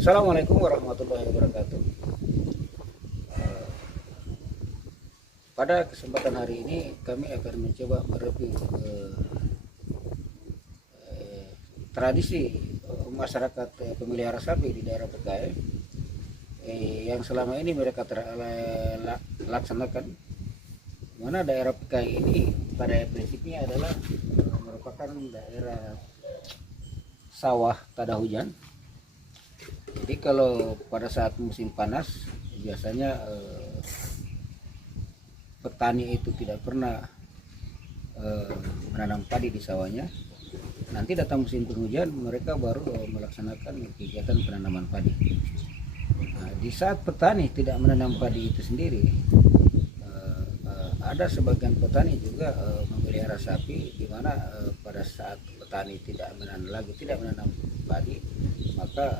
Assalamualaikum warahmatullahi wabarakatuh. Pada kesempatan hari ini kami akan mencoba mereview tradisi masyarakat pemelihara sapi di daerah Pekay yang selama ini mereka laksanakan. Mana daerah Pekay ini pada prinsipnya adalah merupakan daerah sawah tada hujan. Jadi kalau pada saat musim panas biasanya petani itu tidak pernah menanam padi di sawahnya. Nanti datang musim penghujan mereka baru melaksanakan kegiatan penanaman padi. Nah, di saat petani tidak menanam padi itu sendiri, ada sebagian petani juga memelihara sapi, di mana pada saat petani tidak menanam padi, maka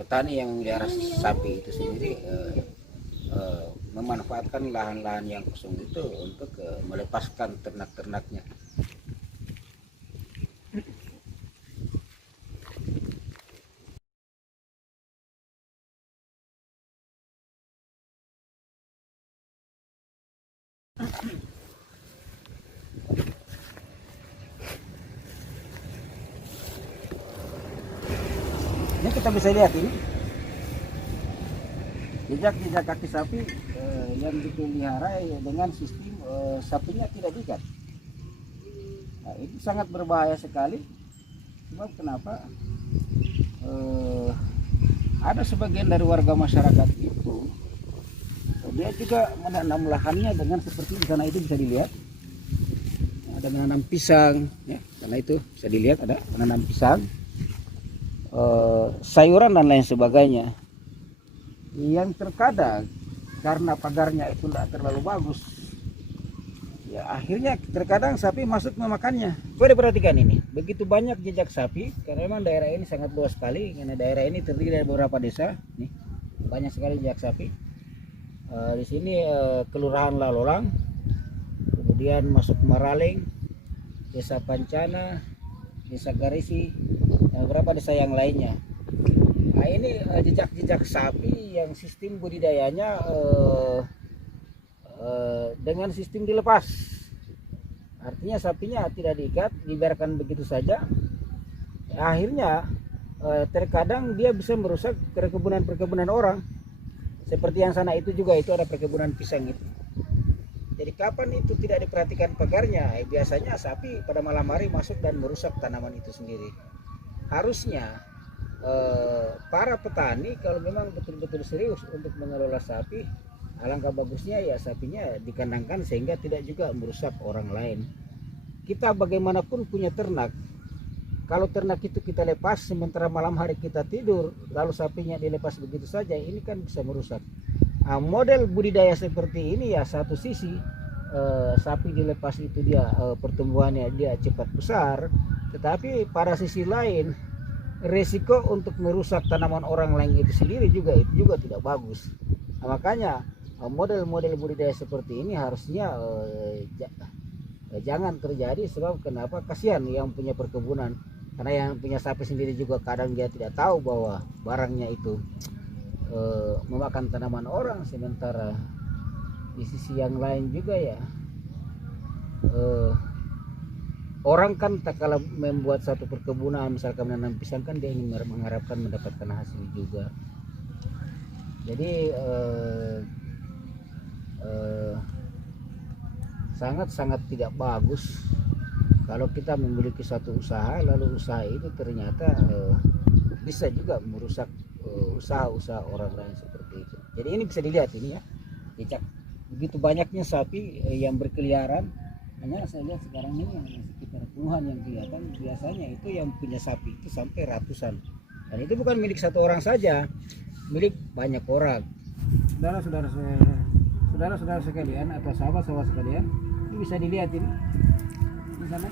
petani yang memelihara sapi itu sendiri memanfaatkan lahan-lahan yang kosong itu untuk melepaskan ternak-ternaknya. Ini kita bisa lihat ini jejak-jejak kaki sapi yang dipelihara dengan sistem sapinya tidak diikat. Nah, itu sangat berbahaya sekali. Sebab kenapa? Ada sebagian dari warga masyarakat itu dia juga menanam lahannya dengan seperti di sana itu bisa dilihat. Ada menanam pisang, ya, karena itu bisa dilihat ada menanam pisang, sayuran dan lain sebagainya. Yang terkadang karena pagarnya itu tidak terlalu bagus, ya akhirnya terkadang sapi masuk memakannya. Coba perhatikan ini, begitu banyak jejak sapi karena memang daerah ini sangat luas sekali. Karena daerah ini terdiri dari beberapa desa, nih banyak sekali jejak sapi. Di sini Kelurahan Lalolang, kemudian masuk Maraling, Desa Pancana, Desa Garisi, dan beberapa desa yang lainnya. Nah, ini jejak-jejak sapi yang sistem budidayanya dengan sistem dilepas. Artinya sapinya tidak diikat, dibiarkan begitu saja. Akhirnya terkadang dia bisa merusak perkebunan orang. Seperti yang sana itu juga itu ada perkebunan pisang itu. Jadi kapan itu tidak diperhatikan pagarnya, biasanya sapi pada malam hari masuk dan merusak tanaman itu sendiri. Harusnya para petani kalau memang betul-betul serius untuk mengelola sapi, alangkah bagusnya ya sapinya dikandangkan sehingga tidak juga merusak orang lain. Kita bagaimanapun punya ternak, kalau ternak itu kita lepas sementara malam hari kita tidur lalu sapinya dilepas begitu saja, ini kan bisa merusak. Nah, model budidaya seperti ini ya satu sisi sapi dilepas itu dia pertumbuhannya dia cepat besar, tetapi pada sisi lain resiko untuk merusak tanaman orang lain itu sendiri juga tidak bagus. Nah, makanya model-model budidaya seperti ini harusnya jangan terjadi. Sebab kenapa? Kasihan yang punya perkebunan, karena yang punya sapi sendiri juga kadang dia tidak tahu bahwa barangnya itu memakan tanaman orang. Sementara di sisi yang lain juga ya orang kan tak kalah membuat satu perkebunan, misalkan menanam pisang kan dia ingin mengharapkan mendapatkan hasil juga. Jadi sangat-sangat tidak bagus kalau kita memiliki satu usaha lalu usaha itu ternyata bisa juga merusak usaha-usaha orang lain seperti itu. Jadi ini bisa dilihat ini ya, jejak begitu banyaknya sapi yang berkeliaran. Hanya saya lihat sekarang ini yang sekitar puluhan yang kelihatan, biasanya itu yang punya sapi itu sampai ratusan. Dan itu bukan milik satu orang saja, milik banyak orang. Saudara-saudara sekalian atau sahabat-sahabat sekalian, ini bisa dilihat ini di sana.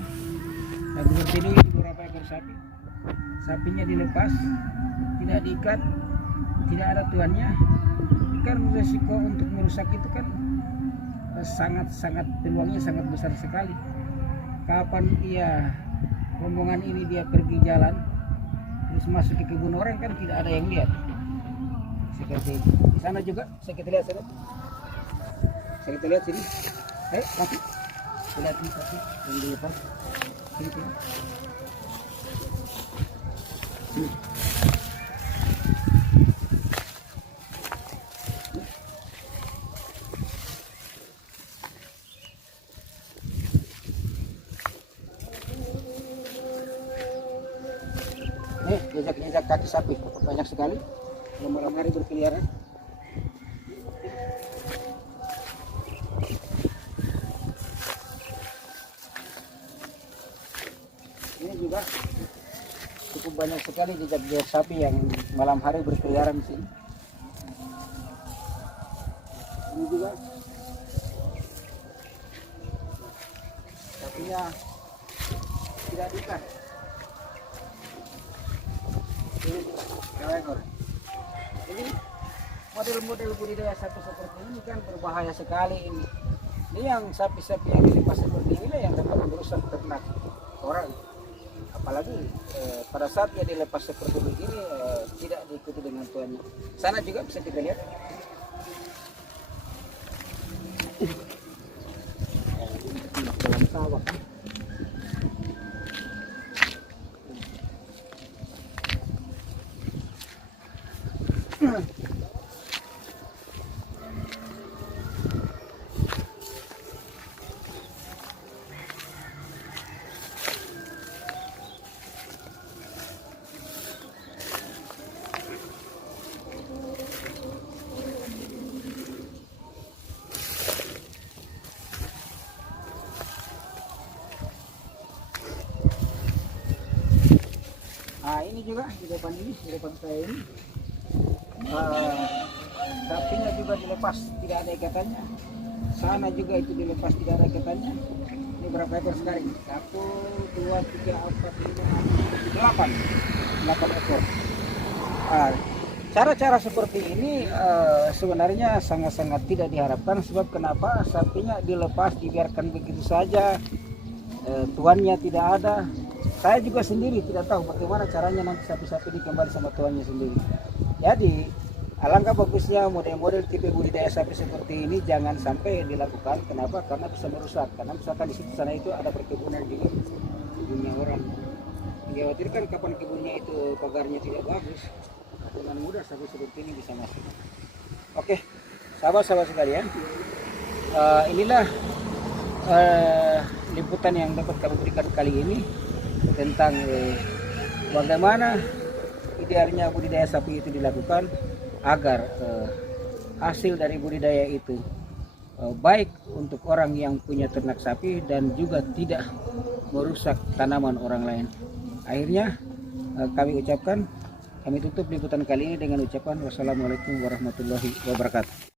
Dan seperti ini beberapa ekor sapi. Sapinya dilepas, tidak diikat, tidak ada tuannya. Kan resiko untuk merusak itu kan sangat peluangnya sangat besar sekali. Kapan rombongan ini dia pergi jalan, Terus masuk ke kebun orang kan tidak ada yang lihat. Seperti itu. Di sana juga saya kita lihat sana. Saya kita lihat sini. Sapi. Kita lihat ini sapi yang dilepas. Sini. Sini. Jejak-jejak kaki sapi banyak sekali yang malam hari berkeliaran. Ini juga cukup banyak sekali jejak-jejak sapi yang malam hari berkeliaran di sini. Ini juga sapinya tidak diikat. Ini model-model budidaya sapi seperti ini kan berbahaya sekali ini. Ini yang sapi-sapi yang dilepas seperti ini yang dapat merusak ternak orang. Apalagi pada saat dia dilepas seperti begini tidak diikuti dengan tuannya. Sana juga bisa kita lihat. Dalam sawah. Nah ini juga di depan saya ini sapinya juga dilepas tidak ada ikatannya. Sana juga itu dilepas tidak ada ikatannya. Ini berapa ekor sekarang? 1, 2, 3, 4, 5, 6, 8 ekor. Cara-cara seperti ini sebenarnya sangat-sangat tidak diharapkan. Sebab kenapa? Sapinya dilepas dibiarkan begitu saja, tuannya tidak ada. Saya juga sendiri tidak tahu bagaimana caranya nanti sapi-sapi ini kembali sama tuannya sendiri. Jadi alangkah bagusnya model-model tipe budidaya sapi seperti ini jangan sampai dilakukan. Kenapa? Karena bisa merusak. Karena misalkan di situ sana itu ada perkebunan juga, kebunnya orang. Dikhawatirkan kapan kebunnya itu pagarnya tidak bagus, dengan mudah sapi seperti ini bisa masuk. Oke, sahabat-sahabat sekalian, inilah liputan yang dapat kami berikan kali ini tentang bagaimana idealnya budidaya sapi itu dilakukan agar hasil dari budidaya itu baik untuk orang yang punya ternak sapi dan juga tidak merusak tanaman orang lain. Akhirnya kami tutup liputan kali ini dengan ucapan wassalamualaikum warahmatullahi wabarakatuh.